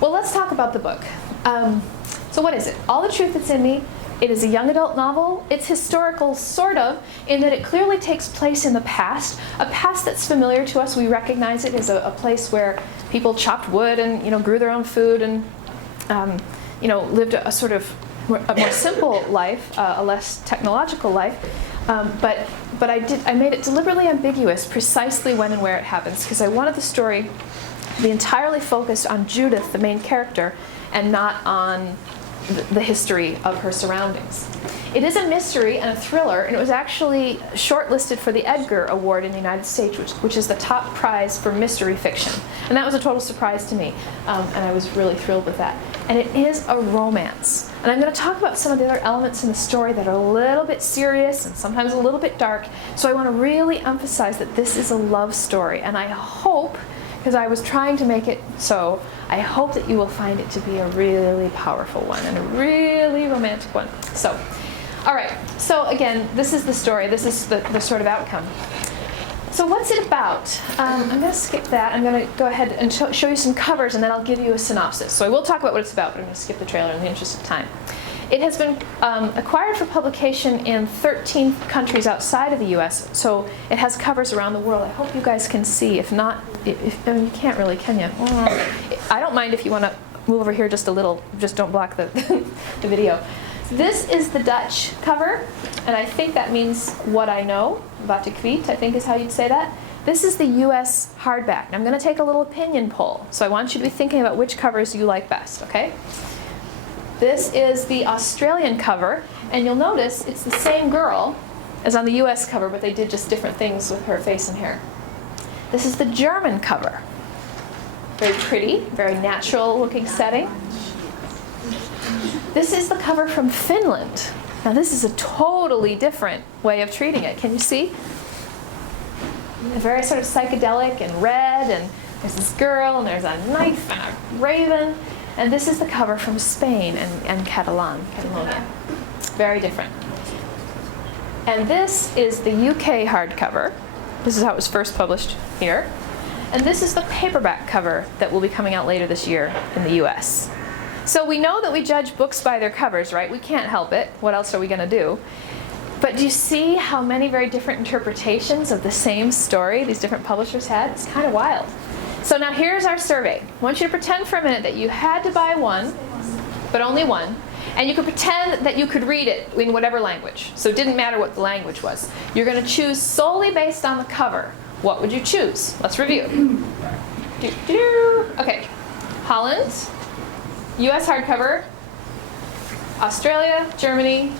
Well, let's talk about the book. So what is it? All the Truth That's in Me. It is a young adult novel. It's historical, sort of, in that it clearly takes place in the past, a past that's familiar to us. We recognize it as a place where people chopped wood and I grew their own food and lived a sort of a more simple life, a less technological life. But I made it deliberately ambiguous precisely when and where it happens, because I wanted the story to be entirely focused on Judith, the main character, and not on the history of her surroundings. It is a mystery and a thriller, and it was actually shortlisted for the Edgar Award in the United States, which is the top prize for mystery fiction. And that was a total surprise to me, and I was really thrilled with that. And it is a romance. And I'm going to talk about some of the other elements in the story that are a little bit serious and sometimes a little bit dark. So I want to really emphasize that this is a love story, and I hope, because I was trying to make it so, I hope that you will find it to be a really powerful one and a really romantic one. So, all right. So again, this is the story. This is the sort of outcome. So what's it about? I'm going to skip that. I'm going to go ahead and show you some covers, and then I'll give you a synopsis. So I will talk about what it's about, but I'm going to skip the trailer in the interest of time. It has been acquired for publication in 13 countries outside of the U.S., so it has covers around the world. I hope you guys can see. If not, I mean, you can't really, can you? I don't mind if you want to move over here just a little. Just don't block the, the video. This is the Dutch cover, and I think that means what I know. Wat ik weet, I think is how you'd say that. This is the U.S. hardback. And I'm going to take a little opinion poll, so I want you to be thinking about which covers you like best, okay? This is the Australian cover, and you'll notice it's the same girl as on the US cover, but they did just different things with her face and hair. This is the German cover. Very pretty, very natural looking setting. This is the cover from Finland. Now this is a totally different way of treating it. Can you see? Very sort of psychedelic and red, and there's this girl, and there's a knife and a raven. And this is the cover from Spain and Catalonia. Very different. And this is the UK hardcover. This is how it was first published here. And this is the paperback cover that will be coming out later this year in the US. So we know that we judge books by their covers, right? We can't help it. What else are we going to do? But do you see how many very different interpretations of the same story these different publishers had? It's kind of wild. So now here's our survey. I want you to pretend for a minute that you had to buy one, but only one, and you could pretend that you could read it in whatever language. So it didn't matter what the language was. You're going to choose solely based on the cover. What would you choose? Let's review. Okay, Holland, US hardcover, Australia, Germany,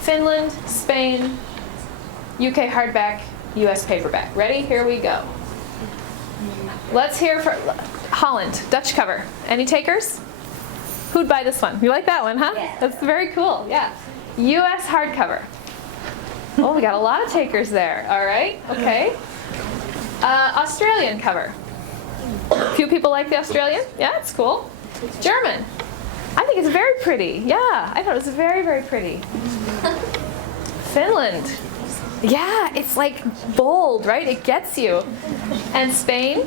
Finland, Spain, UK hardback, US paperback. Ready? Here we go. Let's hear for Holland, Dutch cover. Any takers? Who'd buy this one? You like that one, huh? Yeah. That's very cool, yeah. US hardcover. Oh, we got a lot of takers there. All right, okay. Australian cover. A few people like the Australian? Yeah, it's cool. German. I think it's very pretty. Yeah, I thought it was very, very pretty. Finland. Yeah, it's like bold, right? It gets you. And Spain,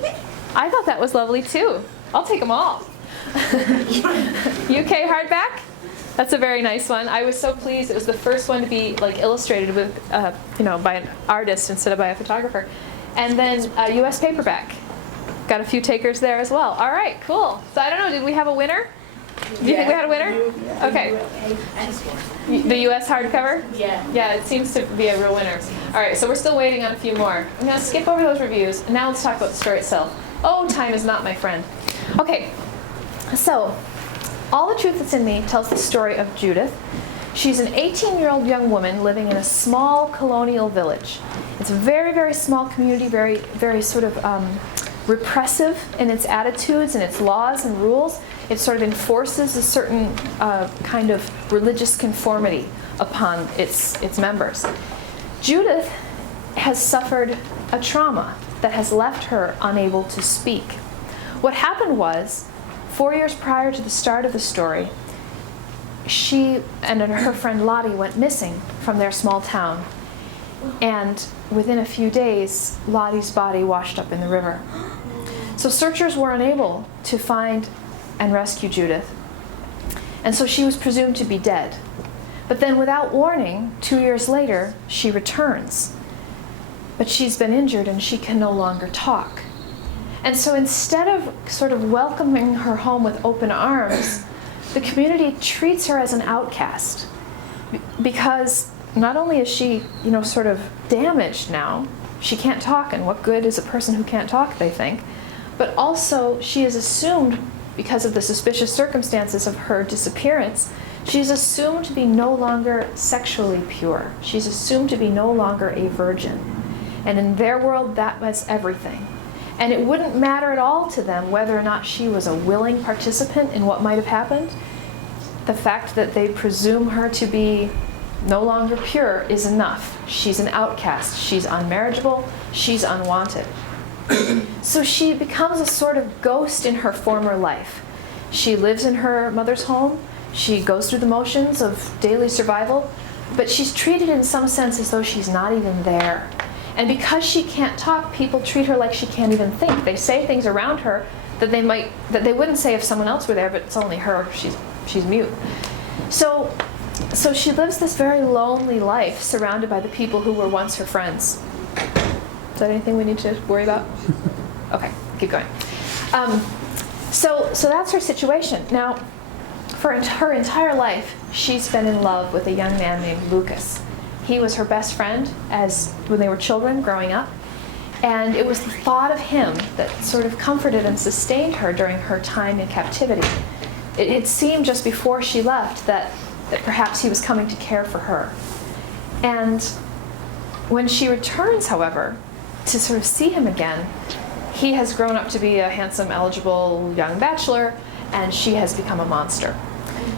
I thought that was lovely too. I'll take them all. UK hardback, that's a very nice one. I was so pleased. It was the first one to be like illustrated with, by an artist instead of by a photographer. And then US paperback. Got a few takers there as well. All right, cool. So I don't know, did we have a winner? Do you think we had a winner? Okay. The US hardcover? Yeah. Yeah, it seems to be a real winner. All right, so we're still waiting on a few more. I'm going to skip over those reviews, and now let's talk about the story itself. Oh, time is not my friend. Okay, so All the Truth That's in Me tells the story of Judith. She's an 18-year-old young woman living in a small colonial village. It's a very, very small community, very, very sort of repressive in its attitudes and its laws and rules. It sort of enforces a certain kind of religious conformity upon its members. Judith has suffered a trauma that has left her unable to speak. What happened was, 4 years prior to the start of the story, she and her friend Lottie went missing from their small town. And within a few days, Lottie's body washed up in the river. So searchers were unable to find and rescue Judith, and so she was presumed to be dead. But then without warning, 2 years later, she returns. But she's been injured and she can no longer talk. And so instead of sort of welcoming her home with open arms, the community treats her as an outcast. Because not only is she, sort of damaged now, she can't talk, and what good is a person who can't talk, they think, but also she is assumed, because of the suspicious circumstances of her disappearance, she's assumed to be no longer sexually pure. She's assumed to be no longer a virgin. And in their world, that was everything. And it wouldn't matter at all to them whether or not she was a willing participant in what might have happened. The fact that they presume her to be no longer pure is enough. She's an outcast. She's unmarriageable. She's unwanted. So she becomes a sort of ghost in her former life. She lives in her mother's home. She goes through the motions of daily survival, but she's treated in some sense as though she's not even there. And because she can't talk, people treat her like she can't even think. They say things around her that they wouldn't say if someone else were there, but it's only her. She's mute. So she lives this very lonely life surrounded by the people who were once her friends. Is that anything we need to worry about? Okay, keep going. So that's her situation. Now, for her entire life, she's been in love with a young man named Lucas. He was her best friend when they were children growing up. And it was the thought of him that sort of comforted and sustained her during her time in captivity. It had seemed just before she left that perhaps he was coming to care for her. And when she returns, however, to sort of see him again, he has grown up to be a handsome, eligible young bachelor, and she has become a monster.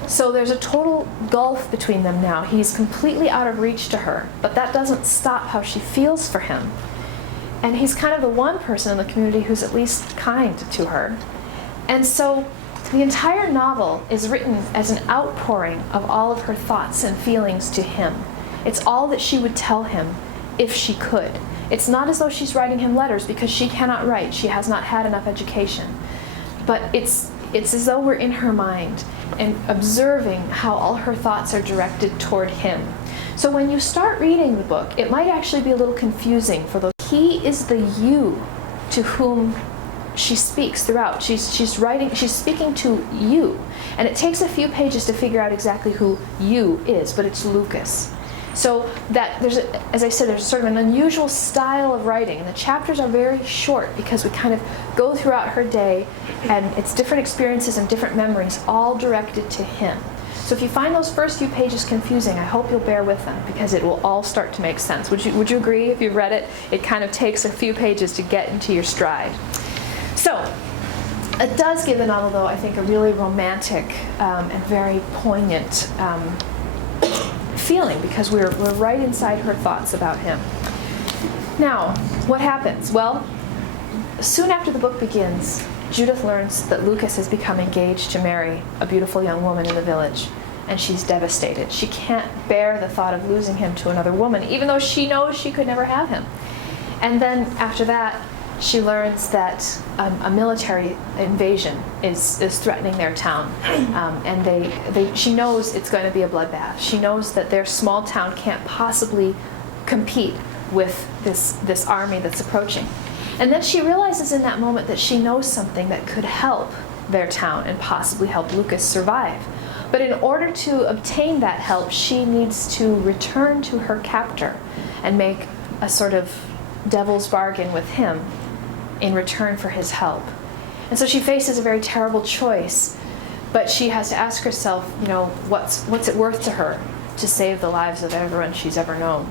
So there's a total gulf between them now. He's completely out of reach to her, but that doesn't stop how she feels for him. And he's kind of the one person in the community who's at least kind to her. And so the entire novel is written as an outpouring of all of her thoughts and feelings to him. It's all that she would tell him if she could. It's not as though she's writing him letters because she cannot write. She has not had enough education. But it's as though we're in her mind and observing how all her thoughts are directed toward him. So when you start reading the book, it might actually be a little confusing for those. He is the you to whom she speaks throughout. She's speaking to you. And it takes a few pages to figure out exactly who you is, but it's Lucas. So that as I said, there's sort of an unusual style of writing, and the chapters are very short because we kind of go throughout her day, and it's different experiences and different memories, all directed to him. So if you find those first few pages confusing, I hope you'll bear with them because it will all start to make sense. Would you agree? If you've read it, it kind of takes a few pages to get into your stride. So it does give the novel, though, I think, a really romantic and very poignant feeling because we're right inside her thoughts about him. Now, what happens? Well, soon after the book begins, Judith learns that Lucas has become engaged to marry a beautiful young woman in the village, and she's devastated. She can't bear the thought of losing him to another woman, even though she knows she could never have him. And then after that, she learns that a military invasion is threatening their town, and she knows it's going to be a bloodbath. She knows that their small town can't possibly compete with this army that's approaching. And then she realizes in that moment that she knows something that could help their town and possibly help Lucas survive. But in order to obtain that help, she needs to return to her captor and make a sort of devil's bargain with him in return for his help. And so she faces a very terrible choice, but she has to ask herself, what's it worth to her to save the lives of everyone she's ever known?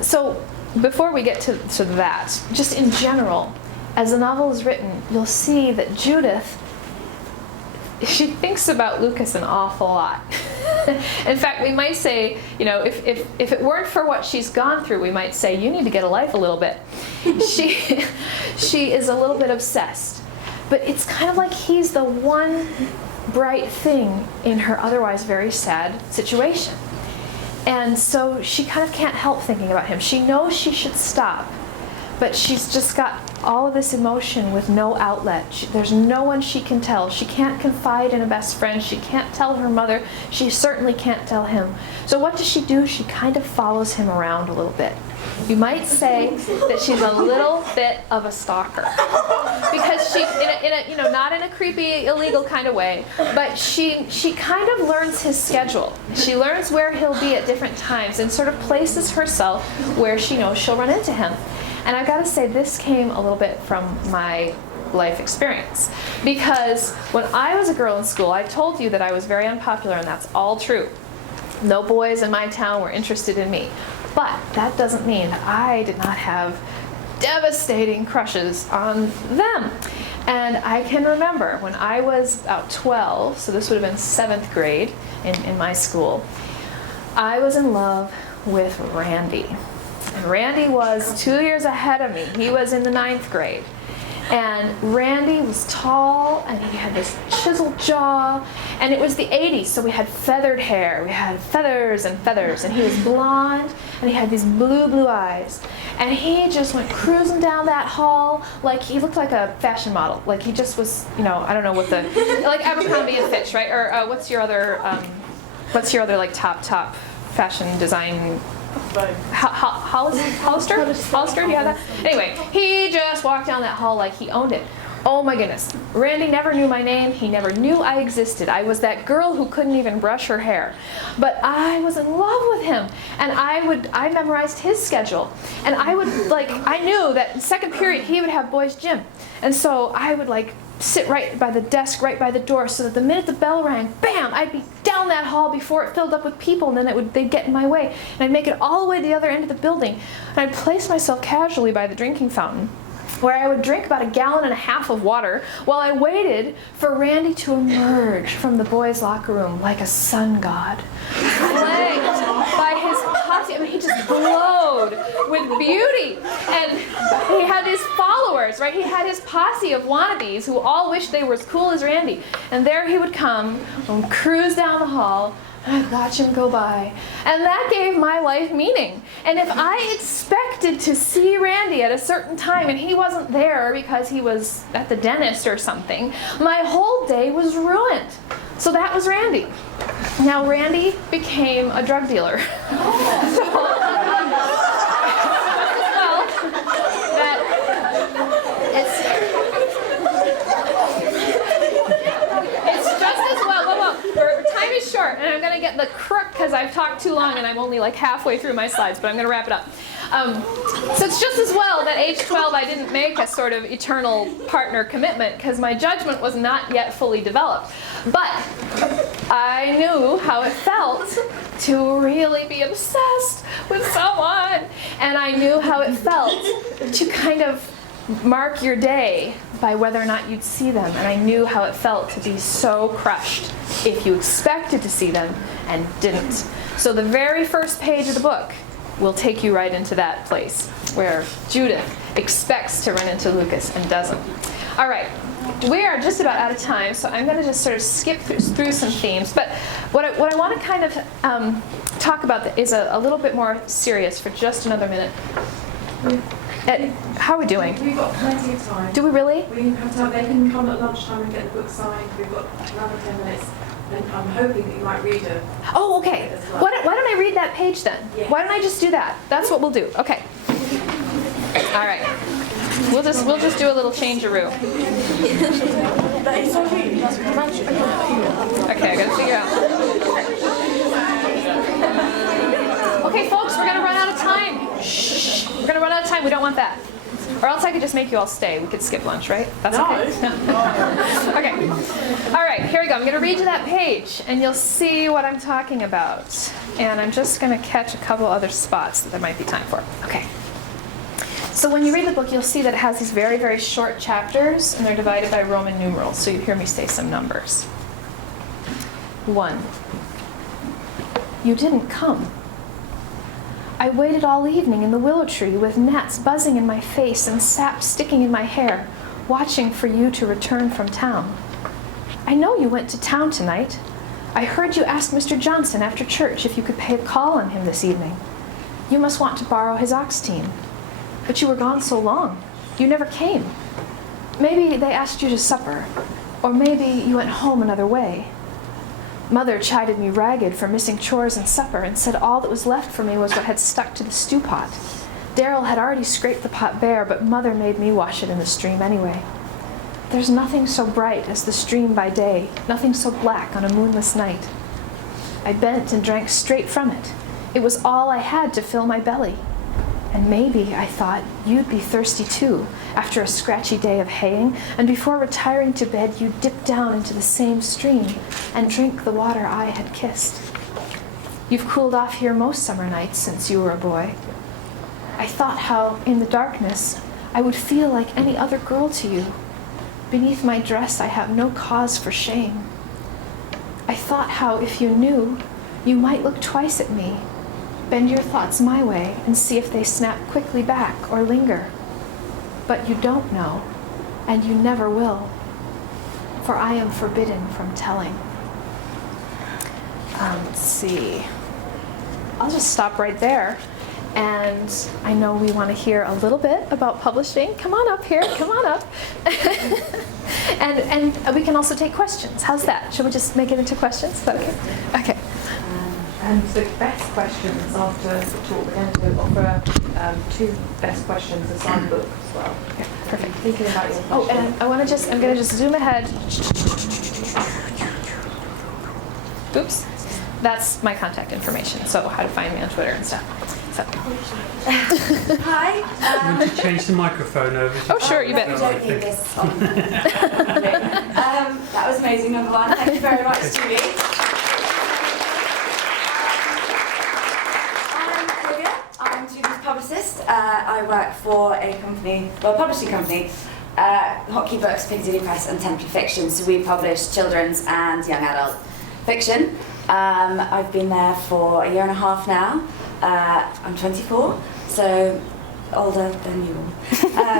So before we get to that, just in general, as the novel is written, you'll see that Judith, she thinks about Lucas an awful lot. In fact, we might say, if it weren't for what she's gone through, we might say, you need to get a life a little bit. She is a little bit obsessed. But it's kind of like he's the one bright thing in her otherwise very sad situation. And so she kind of can't help thinking about him. She knows she should stop, but she's just got all of this emotion with no outlet. There's no one she can tell. She can't confide in a best friend. She can't tell her mother. She certainly can't tell him. So what does she do? She kind of follows him around a little bit. You might say that she's a little bit of a stalker, because she, not in a creepy, illegal kind of way, but she kind of learns his schedule. She learns where he'll be at different times and sort of places herself where she knows she'll run into him. And I've got to say, this came a little bit from my life experience, because when I was a girl in school, I told you that I was very unpopular, and that's all true. No boys in my town were interested in me. But that doesn't mean I did not have devastating crushes on them. And I can remember when I was about 12, so this would have been 7th grade in my school, I was in love with Randy. And Randy was 2 years ahead of me. He was in the 9th grade. And Randy was tall, and he had this chiseled jaw, and it was the 80s, so we had feathered hair. We had feathers, and he was blonde, and he had these blue eyes. And he just went cruising down that hall like he looked like a fashion model. Like he just was, I don't know what like Abercrombie and Fitch, right? Or what's your other like top fashion design? Hollister? Do you have that? Anyway, he just walked down that hall like he owned it. Oh my goodness. Randy never knew my name. He never knew I existed. I was that girl who couldn't even brush her hair. But I was in love with him. And I memorized his schedule. And I knew that in second period he would have boys' gym. And so I would sit right by the desk, right by the door, so that the minute the bell rang, bam, I'd be down that hall before it filled up with people, and then they'd get in my way. And I'd make it all the way to the other end of the building. And I'd place myself casually by the drinking fountain, where I would drink about 1.5 gallons of water while I waited for Randy to emerge from the boys' locker room like a sun god, flanked by his posse. I mean, he just glowed with beauty. And he had his followers, right? He had his posse of wannabes who all wished they were as cool as Randy. And there he would come and cruise down the hall, and I'd watch him go by. And that gave my life meaning. And if I expected to see Randy at a certain time and he wasn't there because he was at the dentist or something, my whole day was ruined. So that was Randy. Now Randy became a drug dealer. Short, and I'm going to get the crook because I've talked too long and I'm only halfway through my slides, but I'm going to wrap it up. So it's just as well that age 12 I didn't make a sort of eternal partner commitment, because my judgment was not yet fully developed. But I knew how it felt to really be obsessed with someone, and I knew how it felt to kind of mark your day by whether or not you'd see them, and I knew how it felt to be so crushed if you expected to see them and didn't. So the very first page of the book will take you right into that place where Judith expects to run into Lucas and doesn't. All right, we are just about out of time, so I'm going to just sort of skip through some themes. But what I want to kind of talk about is a little bit more serious for just another minute. How are we doing? We've got plenty of time. Do we really? We have time. They can come at lunchtime and get the book signed. We've got another 10 minutes. And I'm hoping that you might read it. Oh, okay. Well. Why don't I read that page then? Yes. Why don't I just do that? That's what we'll do. Okay. All right. We'll just do a little change-a-roo. Okay, I gotta figure out. Okay, folks, we're gonna run out of time. Shh. We're gonna run out of time. We don't want that. Or else I could just make you all stay. We could skip lunch, right? That's okay. Okay. All right, here we go. I'm going to read you that page, and you'll see what I'm talking about. And I'm just going to catch a couple other spots that there might be time for. Okay. So when you read the book, you'll see that it has these very, very short chapters, and they're divided by Roman numerals. So you hear me say some numbers. 1. You didn't come. I waited all evening in the willow tree with gnats buzzing in my face and sap sticking in my hair, watching for you to return from town. I know you went to town tonight. I heard you ask Mr. Johnson after church if you could pay a call on him this evening. You must want to borrow his ox team. But you were gone so long. You never came. Maybe they asked you to supper, or maybe you went home another way. Mother chided me ragged for missing chores and supper and said all that was left for me was what had stuck to the stew pot. Daryl had already scraped the pot bare, but Mother made me wash it in the stream anyway. There's nothing so bright as the stream by day, nothing so black on a moonless night. I bent and drank straight from it. It was all I had to fill my belly. And maybe, I thought, you'd be thirsty too, after a scratchy day of haying, and before retiring to bed you'd dip down into the same stream and drink the water I had kissed. You've cooled off here most summer nights since you were a boy. I thought how, in the darkness, I would feel like any other girl to you. Beneath my dress I have no cause for shame. I thought how, if you knew, you might look twice at me, bend your thoughts my way and see if they snap quickly back or linger. But you don't know, and you never will, for I am forbidden from telling. Let's see. I'll just stop right there. And I know we want to hear a little bit about publishing. Come on up here, come on up. and we can also take questions. How's that? Should we just make it into questions? Is that okay? Okay. And the best questions after the talk, we're going to offer 2 best questions, a signed book as well. Okay, perfect. Thinking about your Oh, question. and I'm going to just zoom ahead. Oops. That's my contact information, so how to find me on Twitter and stuff. So. Hi. Would you change the microphone over? Oh, sure, you bet. We don't need this on. That was amazing, number one. Thank you very much, Julie. I'm Olivia. I'm Julie's publicist. I work for a company, well, a publishing company, Hotkey Books, Piccadilly Press, and Temple Fiction. So we publish children's and young adult fiction. I've been there for a year and a half now. I'm 24, so older than you all,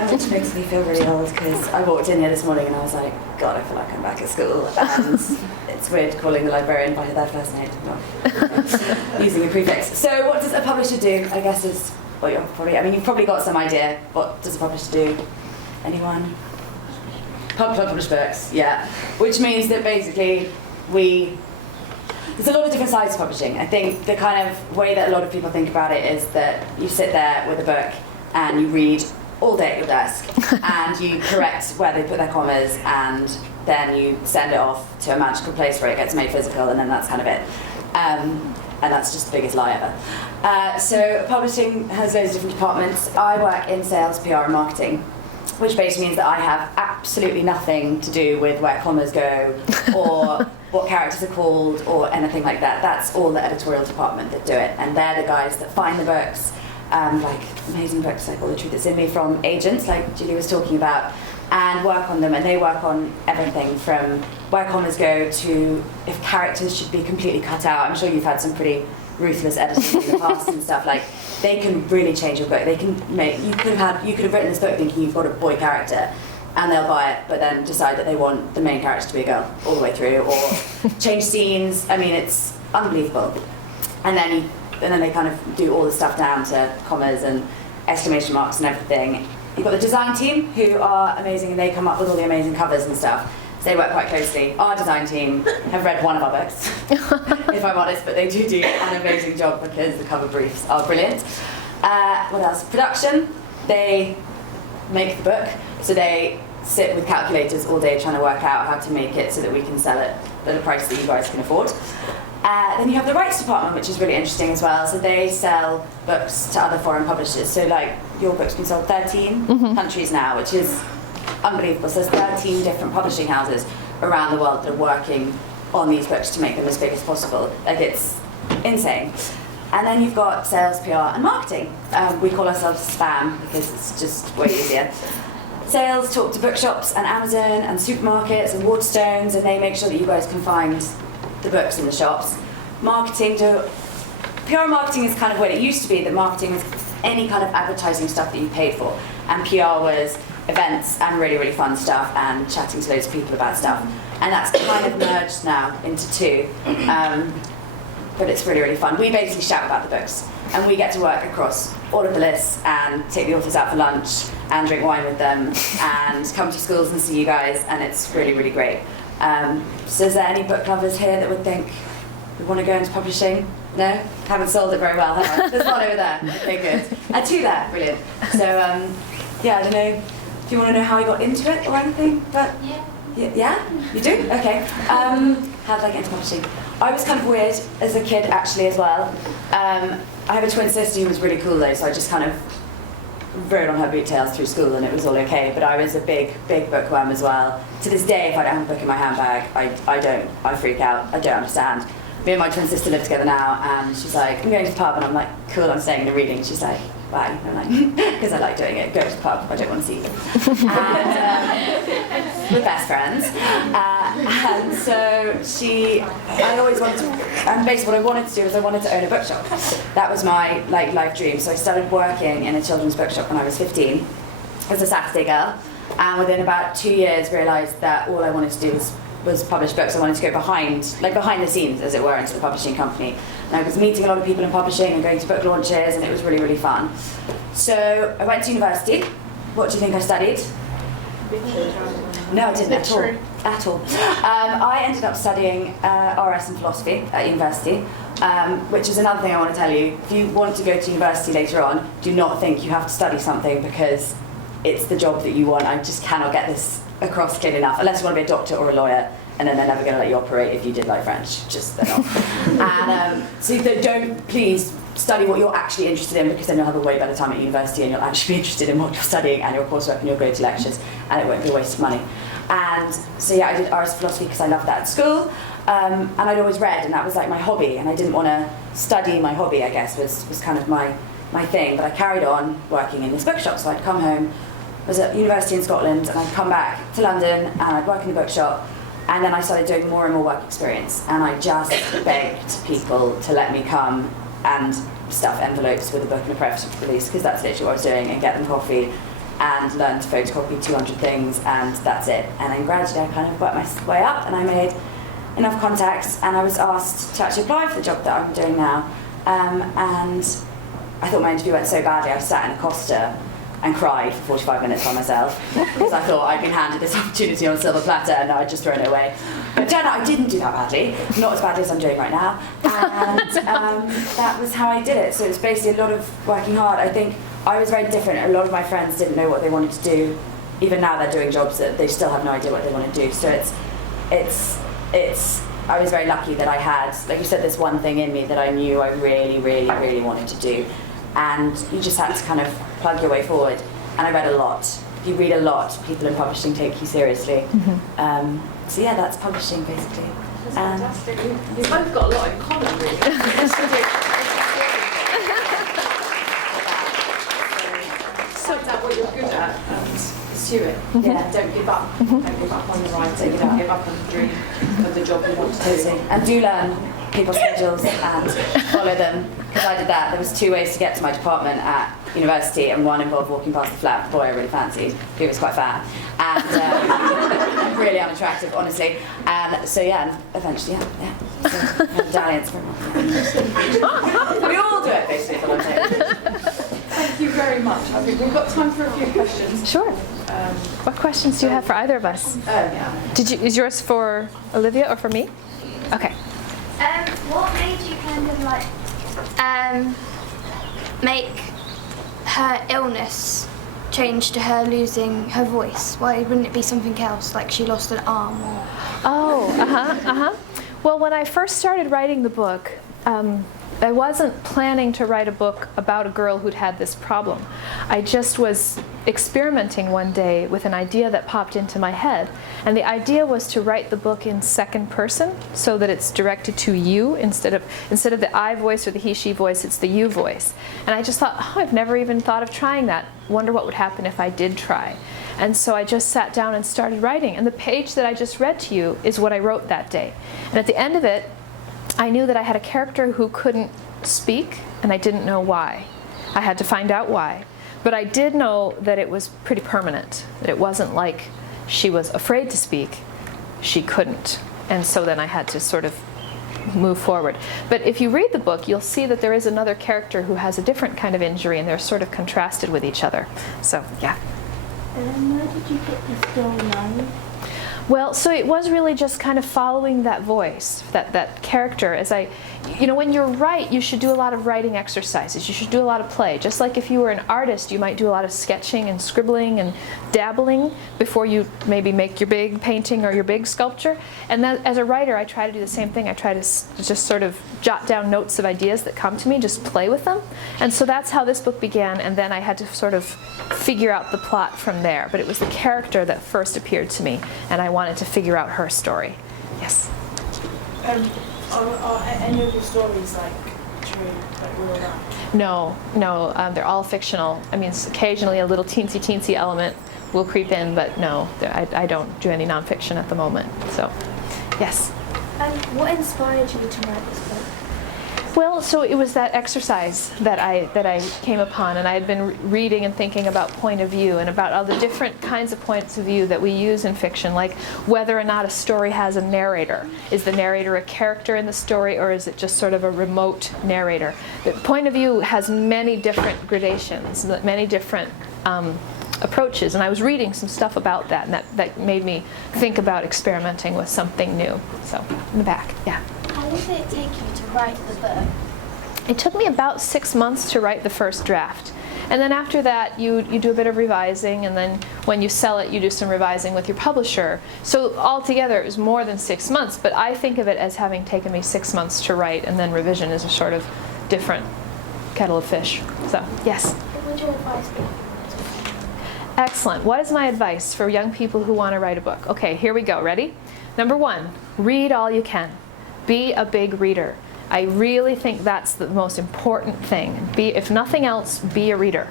which makes me feel really old because I walked in here this morning and I was like, God, I feel like I'm back at school. And it's weird calling the librarian by their first name, not using a prefix. So what does a publisher do? I guess is what you're probably, I mean, you've probably got some idea. What does a publisher do? Anyone? Publish books, yeah. Which means that basically there's a lot of different sides to publishing. I think the kind of way that a lot of people think about it is that you sit there with a book and you read all day at your desk and you correct where they put their commas and then you send it off to a magical place where it gets made physical and then that's kind of it. And that's just the biggest lie ever. So publishing has loads of different departments. I work in sales, PR and marketing, which basically means that I have absolutely nothing to do with where commas go or what characters are called or anything like that. That's all the editorial department that do it, and they're the guys that find the books, like amazing books like All the Truth That's in Me from agents, like Julie was talking about, and work on them. And they work on everything from where commas go to if characters should be completely cut out. I'm sure you've had some pretty ruthless editors in the past and stuff. Like they can really change your book. They can make you could have written this book thinking you've got a boy character, and they'll buy it, but then decide that they want the main character to be a girl all the way through, or change scenes. I mean, it's unbelievable. And then they kind of do all the stuff down to commas and exclamation marks and everything. You've got the design team who are amazing, and they come up with all the amazing covers and stuff. So they work quite closely. Our design team have read one of our books, if I'm honest, but they do an amazing job because the cover briefs are brilliant. What else? Production. They make the book, so they sit with calculators all day trying to work out how to make it so that we can sell it at a price that you guys can afford. Then you have the rights department, which is really interesting as well. So they sell books to other foreign publishers. So like your book's been sold 13 countries now, which is unbelievable. So there's 13 different publishing houses around the world that are working on these books to make them as big as possible. Like it's insane. And then you've got sales, PR, and marketing. We call ourselves spam because it's just way easier. Sales talk to bookshops and Amazon and supermarkets and Waterstones, and they make sure that you guys can find the books in the shops. PR and marketing is kind of what it used to be, that marketing was any kind of advertising stuff that you paid for, and PR was events and really, really fun stuff and chatting to loads of people about stuff. And that's kind of merged now into two. but it's really, really fun. We basically shout about the books, and we get to work across all of the lists and take the authors out for lunch and drink wine with them and come to schools and see you guys, and it's really, really great. So is there any book lovers here that would think we want to go into publishing? No? Haven't sold it very well, have I? There's one over there. Okay, good. And two there, brilliant. So, yeah, I don't know if you want to know how I got into it or anything, but yeah? You do? Okay. How did I get into publishing? I was kind of weird as a kid, actually, as well. I have a twin sister who was really cool, though, so I just kind of rode on her boot-tails through school, and it was all okay. But I was a big, big bookworm as well. To this day, if I don't have a book in my handbag, I freak out. I don't understand. Me and my twin sister live together now, and she's like, I'm going to the pub, and I'm like, cool, I'm staying in a reading. She's like, why? And I'm like, because I like doing it. Go to the pub, I don't want to see you. And we're best friends. And so I always wanted to, and basically what I wanted to do is I wanted to own a bookshop. That was my life dream. So I started working in a children's bookshop when I was 15 as a Saturday girl, and within about 2 years realised that all I wanted to do was publish books. I wanted to go behind the scenes, as it were, into the publishing company. And I was meeting a lot of people in publishing and going to book launches, and it was really, really fun. So I went to university. What do you think I studied? No, I didn't at all. I ended up studying RS and philosophy at university, which is another thing I want to tell you. If you want to go to university later on, do not think you have to study something because it's the job that you want. I just cannot get this across clearly enough, unless you want to be a doctor or a lawyer, and then they're never going to let you operate if you did like French. Just they're not. And so don't please study what you're actually interested in, because then you'll have a way better time at university and you'll actually be interested in what you're studying and your coursework, and you'll go to lectures and it won't be a waste of money. And so yeah, I did RS philosophy because I loved that at school, and I'd always read, and that was like my hobby, and I didn't want to study my hobby, I guess, was kind of my thing. But I carried on working in this bookshop, so I'd come home. I was at university in Scotland, and I'd come back to London and I'd work in the bookshop, and then I started doing more and more work experience, and I just begged people to let me come and stuff envelopes with a book and a preface release, because that's literally what I was doing, and get them coffee and learn to photocopy 200 things, and that's it. And then gradually I kind of worked my way up, and I made enough contacts, and I was asked to actually apply for the job that I'm doing now. And I thought my interview went so badly, I sat in a Costa and cried for 45 minutes by myself, because I thought I'd been handed this opportunity on a silver platter and I'd just thrown it away. But it turned out I didn't do that badly, not as badly as I'm doing right now, and that was how I did it. So it's basically a lot of working hard. I think I was very different. A lot of my friends didn't know what they wanted to do. Even now they're doing jobs that they still have no idea what they want to do. So I was very lucky that I had, like you said, this one thing in me that I knew I really, really, really wanted to do. And you just had to kind of plug your way forward. And I read a lot. If you read a lot, people in publishing take you seriously. So yeah, that's publishing basically. That's fantastic. You've both got a lot in common, really. Find out what you're good at and pursue it. Yeah, don't give up. Don't give up on the writing. Don't give up on the dream of the job you want to do. And do learn people's schedules and follow them, because I did that. There was 2 ways to get to my department at university, and one involved walking past the flat of the boy I really fancied, who was quite fat and really unattractive, honestly. And so yeah, eventually, yeah. So, dalliance for a month. We all do it, basically, for Thank you very much. I think we've got time for a few questions. Sure. What questions do you have for either of us? Yeah. Is yours for Olivia or for me? Okay. What made you kind of like make her illness change to her losing her voice? Why wouldn't it be something else, like she lost an arm or? Oh, Well, when I first started writing the book, I wasn't planning to write a book about a girl who'd had this problem. I just was experimenting one day with an idea that popped into my head. And the idea was to write the book in second person, so that it's directed to you instead of the I voice or the he, she voice, it's the you voice. And I just thought, I've never even thought of trying that. Wonder what would happen if I did try. And so I just sat down and started writing. And the page that I just read to you is what I wrote that day. And at the end of it, I knew that I had a character who couldn't speak, and I didn't know why. I had to find out why. But I did know that it was pretty permanent, that it wasn't like she was afraid to speak, she couldn't. And so then I had to sort of move forward. But if you read the book, you'll see that there is another character who has a different kind of injury, and they're sort of contrasted with each other. So, yeah. And then where did you get the storyline? Well, so it was really just kind of following that voice, that character. As when you write, you should do a lot of writing exercises. You should do a lot of play. Just like if you were an artist, you might do a lot of sketching and scribbling and dabbling before you maybe make your big painting or your big sculpture. And then as a writer, I try to do the same thing. I try to just sort of jot down notes of ideas that come to me, just play with them. And so that's how this book began, and then I had to sort of figure out the plot from there. But it was the character that first appeared to me, and I wanted to figure out her story. Yes? Are any of your stories true, real life? No, they're all fictional. I mean, occasionally a little teensy element will creep in, but no, I don't do any nonfiction at the moment. So, yes? What inspired you to write this book? Well, so it was that exercise that I came upon, and I had been reading and thinking about point of view and about all the different kinds of points of view that we use in fiction, like whether or not a story has a narrator. Is the narrator a character in the story, or is it just sort of a remote narrator? The point of view has many different gradations, many different approaches, and I was reading some stuff about that, and that made me think about experimenting with something new. So, in the back, yeah. How long did it take you to write the book? It took me about 6 months to write the first draft. And then after that, you do a bit of revising, and then when you sell it, you do some revising with your publisher. So altogether, it was more than 6 months, but I think of it as having taken me 6 months to write, and then revision is a sort of different kettle of fish. So, yes? What would your advice be? Excellent. What is my advice for young people who want to write a book? Okay, here we go. Ready? Number 1, read all you can. Be a big reader. I really think that's the most important thing. If nothing else, be a reader.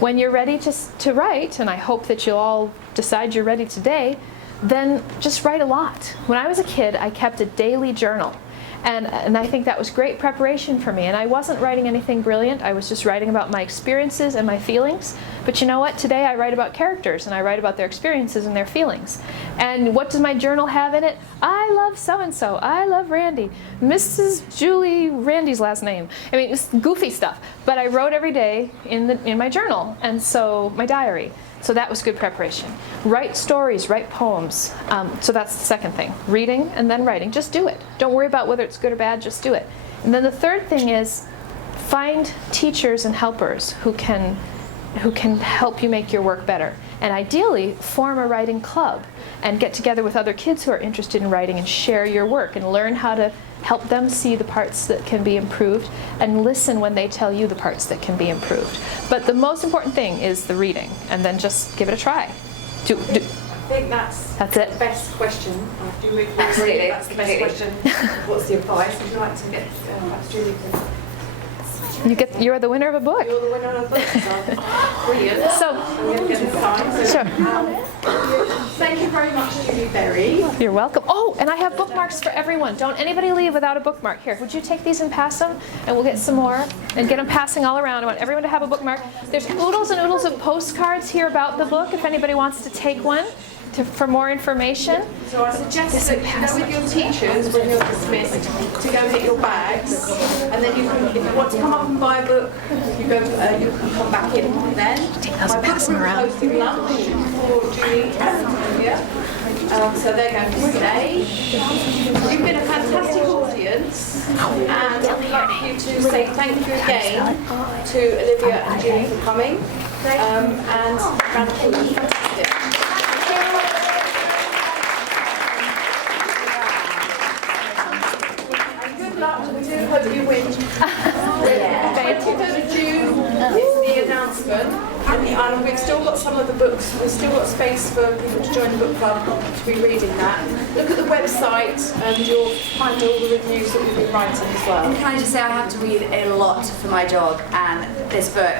When you're ready to write, and I hope that you'll all decide you're ready today, then just write a lot. When I was a kid, I kept a daily journal. And I think that was great preparation for me. And I wasn't writing anything brilliant. I was just writing about my experiences and my feelings. But you know what? Today I write about characters, and I write about their experiences and their feelings. And what does my journal have in it? I love so-and-so. I love Randy. Mrs. Julie, Randy's last name. I mean, it's goofy stuff. But I wrote every day in my journal, and so my diary. So that was good preparation. Write stories, write poems. So that's the second thing. Reading and then writing. Just do it. Don't worry about whether it's good or bad, just do it. And then the third thing is find teachers and helpers who can help you make your work better. And ideally, form a writing club and get together with other kids who are interested in writing and share your work and learn how to help them see the parts that can be improved and listen when they tell you the parts that can be improved. But the most important thing is the reading, and then just give it a try. I think that's it. the best question. Do you agree? Absolutely. That's the best question. What's the advice? Would you like to get back to Julie? You're the winner of a book. You're the winner of the book. So brilliant. So, we're going to get the sign. sure. Thank you very much, Julie Berry. You're welcome. Oh, and I have bookmarks for everyone. Don't anybody leave without a bookmark. Here, would you take these and pass them? And we'll get some more and get them passing all around. I want everyone to have a bookmark. There's oodles and oodles of postcards here about the book if anybody wants to take one for more information. So I suggest that you go with your teachers when you're dismissed to go get your bags, and then you can, if you want to come up and buy a book, you can come back in then. Take those and pass them around. Hosting lunch for Julie and Olivia. So they're going to stay. You've been a fantastic audience, and I'd like you to say thank you again to Olivia and Julie for coming. And round of applause. Fantastic. We do hope you win. 23rd of June is the announcement, and we've still got some of the books. We've still got space for people to join the book club to be reading that. Look at the website, and you'll find all the reviews that we've been writing as well. And can I just say I have to read a lot for my job, and this book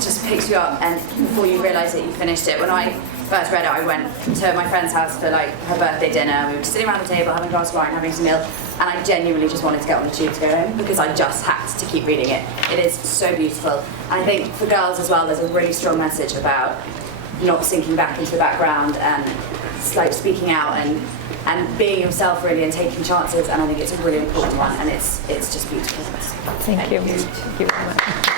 just picks you up, and before you realise that you finished it. When I first read it, I went to my friend's house for her birthday dinner. We were just sitting around the table having a glass of wine, having some meal, and I genuinely just wanted to get on the tube to go home because I just had to keep reading it. It is so beautiful. And I think for girls as well, there's a really strong message about not sinking back into the background and like speaking out and being yourself really and taking chances, and I think it's a really important one, and it's just beautiful. Thank you. Thank you very much.